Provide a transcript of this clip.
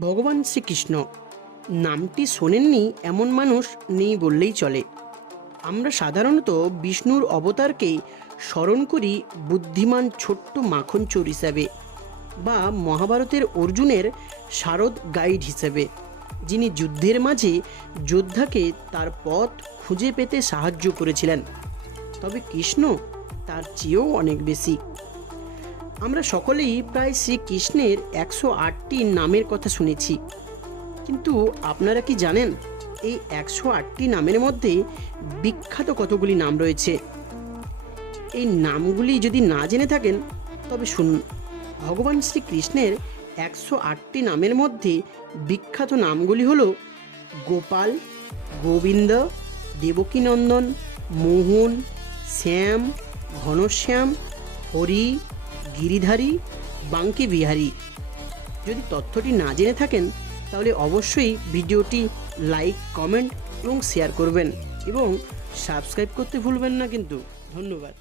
ভগবান শ্রীকৃষ্ণ। নামটি শোনেননি এমন মানুষ নেই বললেই চলে। আমরা সাধারণত বিষ্ণুর অবতারকেই স্মরণ করি বুদ্ধিমান ছোট্ট মাখন চোর হিসাবে বা মহাভারতের অর্জুনের শারদ গাইড হিসেবে, যিনি যুদ্ধের মাঝে যোদ্ধাকে তার পথ খুঁজে পেতে সাহায্য করেছিলেন। তবে কৃষ্ণ তার চেয়েও অনেক বেশি। আমরা সকলেই প্রায় শ্রীকৃষ্ণের একশো আটটি নামের কথা শুনেছি। কিন্তু আপনারা কি জানেন, এই একশো আটটি নামের মধ্যে বিখ্যাত কতগুলি নাম রয়েছে? এই নামগুলি যদি না জেনে থাকেন, তবে শুনুন। ভগবান শ্রীকৃষ্ণের একশো আটটি নামের মধ্যে বিখ্যাত নামগুলি হল গোপাল, গোবিন্দ, দেবকীনন্দন, মোহন, শ্যাম, ঘনশ্যাম, হরি গিরিধারী, বাঙ্কি বিহারী। যদি তথ্যটি না জেনে থাকেন, তাহলে অবশ্যই ভিডিওটি লাইক, কমেন্ট এবং শেয়ার করবেন এবং সাবস্ক্রাইব করতে ভুলবেন না কিন্তু। ধন্যবাদ।